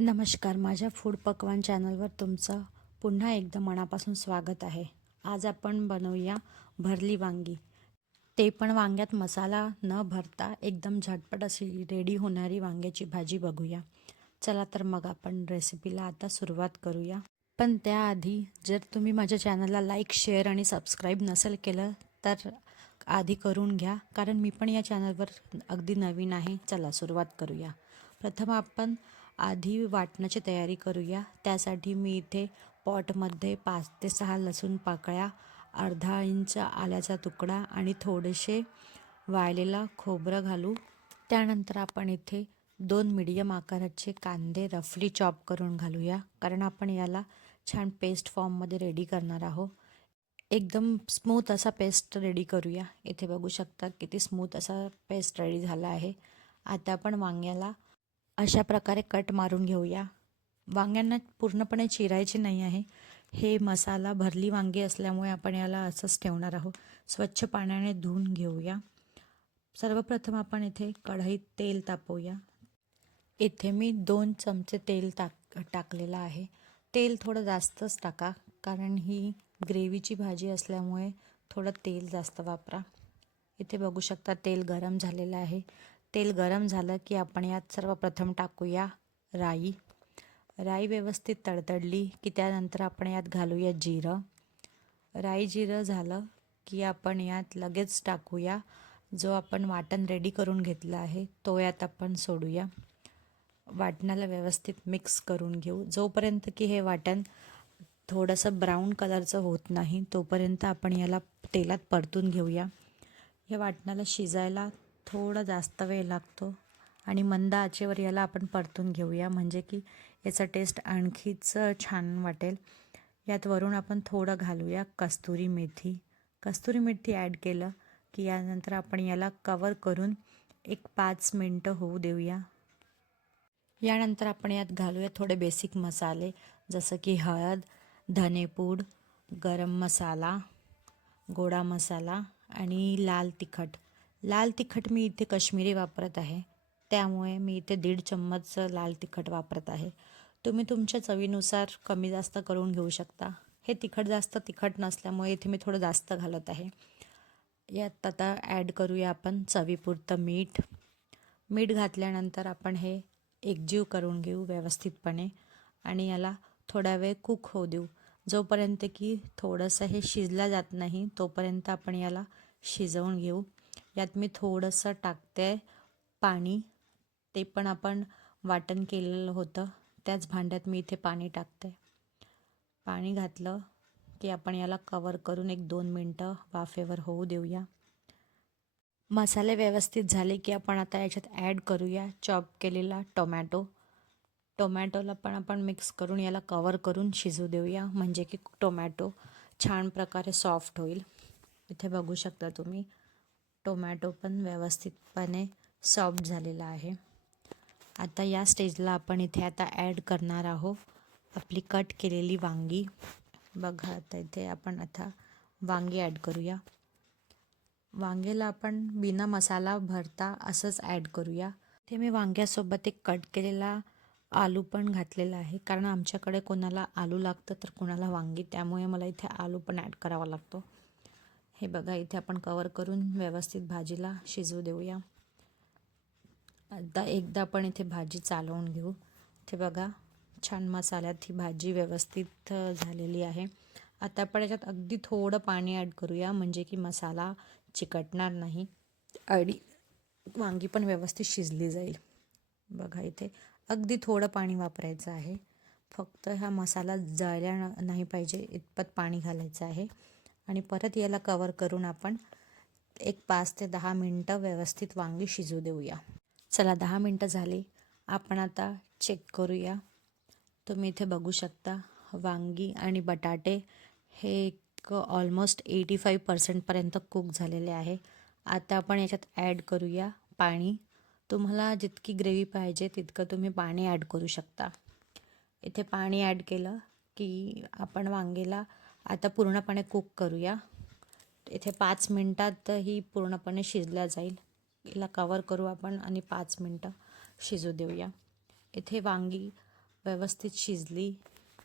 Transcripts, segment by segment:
नमस्कार, माझ्या फूड पकवान चॅनलवर तुमचं पुन्हा एकदा मनापासून स्वागत आहे. आज आपण बनवूया भरली वांगी. ते पण वांग्यात मसाला न भरता एकदम झटपट अशी रेडी होणारी वांग्याची भाजी बघूया. चला तर मग आपण रेसिपीला आता सुरुवात करूया. पण त्याआधी जर तुम्ही माझ्या चॅनलला लाईक, शेअर आणि सबस्क्राईब नसेल केलं तर आधी करून घ्या, कारण मी पण या चॅनलवर अगदी नवीन आहे. चला सुरुवात करूया. प्रथम आपण आधी वाटण्याची तयारी करूया. त्यासाठी मी इथे पॉटमध्ये 5 ते 6 लसूण पाकळ्या, अर्धा इंच आल्याचा तुकडा आणि थोडेसे वाळलेला खोबरं घालू. त्यानंतर आपण इथे 2 मीडियम आकाराचे कांदे रफली चॉप करून घालूया, कारण आपण याला छान पेस्ट फॉर्ममध्ये रेडी करणार आहोत. एकदम स्मूथ असा पेस्ट रेडी करूया. इथे बघू शकता किती स्मूथ असा पेस्ट रेडी झाला आहे. आता आपण वांग्याला अशा प्रकारे कट मारून घेऊया. वांग्यांना पूर्णपणे चिरायचे नाही आहे. हे मसाला भरली वांगी असल्यामुळे आपण याला असंच ठेवणार आहोत. स्वच्छ पाण्याने धुवून घेऊया. सर्वप्रथम आपण इथे कढईत तेल तापवूया. इथे मी 2 चमचे तेल टाकलेलं आहे. तेल थोडं जास्तच टाका, कारण ही ग्रेव्हीची भाजी असल्यामुळे थोडं तेल जास्त वापरा. इथे बघू शकता तेल गरम झालेलं आहे. तेल गरम झालं की आपण यात सर्वप्रथम टाकूया राई. राई व्यवस्थित तडतडली की त्यानंतर आपण यात घालूया जिरं. राई जिरं झालं की आपण यात लगेच टाकूया जो आपण वाटण रेडी करून घेतला आहे तो यात आपण सोडूया. वाटणाला व्यवस्थित मिक्स करून घेऊ. जोपर्यंत की हे वाटण थोडंसं ब्राऊन कलरचं होत नाही तोपर्यंत आपण याला तेलात परतून घेऊया. या वाटणाला शिजायला थोडा जास्त वेळ लागतो आणि मंद आचेवर याला आपण परतून घेऊया, म्हणजे की याचा टेस्ट आणखीच छान वाटेल. यात वरून आपण थोडं घालूया कस्तुरी मेथी. कस्तुरी मेथी ॲड केलं की यानंतर आपण याला कवर करून एक 5 मिनटं होऊ देऊया. यानंतर आपण यात घालूया थोडे बेसिक मसाले, जसं की हळद, धनेपूड, गरम मसाला, गोडा मसाला आणि लाल तिखट. लाल तिखट मी इथे काश्मीरी वापरत आहे, त्यामुळे मी इथे 1.5 चम्मच लाल तिखट वापरत आहे. तुम्ही तुमच्या चवीनुसार कमी जास्त करून घेऊ शकता. हे तिखट जास्त तिखट नसल्यामुळे इथे मी थोडं जास्त घालत आहे. यात आता ॲड करूया आपण चवीपुरतं मीठ. मीठ घातल्यानंतर आपण हे एकजीव करून घेऊ व्यवस्थितपणे आणि याला थोडा वेळ कुक होऊ देऊ. जोपर्यंत की थोडंसं हे शिजलं जात नाही तोपर्यंत आपण याला शिजवून घेऊ. यात मी थोडंसं टाकते पाणी. ते पण आपण वाटण केलेलं होतं त्याच भांड्यात मी इथे पाणी टाकते. पाणी घातलं की आपण याला कवर करून एक 2 मिनटं वाफेवर होऊ देऊया. मसाले व्यवस्थित झाले की आपण आता याच्यात ॲड करूया चॉप केलेला टोमॅटो. टोमॅटोला पण आपण मिक्स करून याला कवर करून शिजू देऊया, म्हणजे की टोमॅटो छान प्रकारे सॉफ्ट होईल. इथे बघू शकता तुम्ही टोमॅटो पण व्यवस्थितपणे सॉफ्ट झालेला आहे. आता या स्टेजला आपण इथे आता ॲड करणार आहोत आपली कट केलेली वांगी. बघा आता इथे आपण आता वांगी ॲड करूया. वांग्याला आपण बिना मसाला भरता असंच ॲड करूया. इथे मी वांग्यासोबत एक कट केलेला आलू पण घातलेला आहे, कारण आमच्याकडे कोणाला आलू लागतं तर कोणाला वांगी, त्यामुळे मला इथे आलू पण ॲड करावा लागतो. हे बघा इथे आपण कवर करून व्यवस्थित भाजीला शिजवू देऊया. आता एकदा पण इथे भाजी चालवून घेऊ. इथे बघा छान मसाल्यात ही भाजी व्यवस्थित झालेली आहे. आता आपण याच्यात अगदी थोडं पाणी ॲड करूया, म्हणजे की मसाला चिकटणार नाही आणि वांगी पण व्यवस्थित शिजली जाईल. बघा इथे अगदी थोडं पाणी वापरायचं आहे. फक्त हा मसाला जळला नाही पाहिजे इतपत पाणी घालायचं आहे आणि परत याला कवर करून आपण एक 5 ते 10 मिनटं व्यवस्थित वांगी शिजू देऊया. चला 10 मिनटं झाली. आपण आता चेक करूया. तुम्ही इथे बघू शकता वांगी आणि बटाटे हे एक ऑलमोस्ट 85% कुक झालेले आहे. आता आपण याच्यात ॲड करूया पाणी. तुम्हाला जितकी ग्रेव्ही पाहिजे तितकं तुम्ही पाणी ॲड करू शकता. इथे पाणी ॲड केलं की आपण वांगीला आता पूर्णपणे कुक करूया. इथे 5 मिनटात ही पूर्णपणे शिजल्या जाईल. याला कवर करू आपण आणि 5 मिनटं शिजू देऊया. इथे वांगी व्यवस्थित शिजली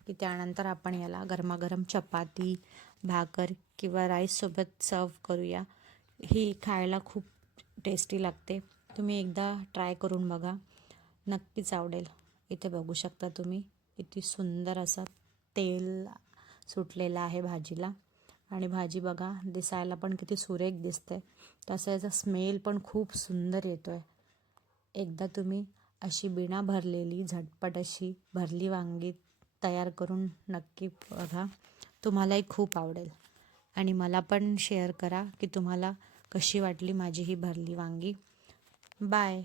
की त्यानंतर आपण याला गरमागरम चपाती, भाकर किंवा राईससोबत सर्व करूया. ही खायला खूप टेस्टी लागते. तुम्ही एकदा ट्राय करून बघा, नक्कीच आवडेल. इथे बघू शकता तुम्ही किती सुंदर असा तेल सुटलेलं आहे भाजीला. आणि भाजी बघा दिसायला पण किती सुरेख दिसते. तसं याचा स्मेल पण खूप सुंदर येतोय. एकदा तुम्ही अशी बिना भरलेली झटपट अशी भरली वांगी तयार करून नक्की बघा. तुम्हालाही खूप आवडेल. आणि मला पण शेअर करा की तुम्हाला कशी वाटली माझी ही भरली वांगी. बाय.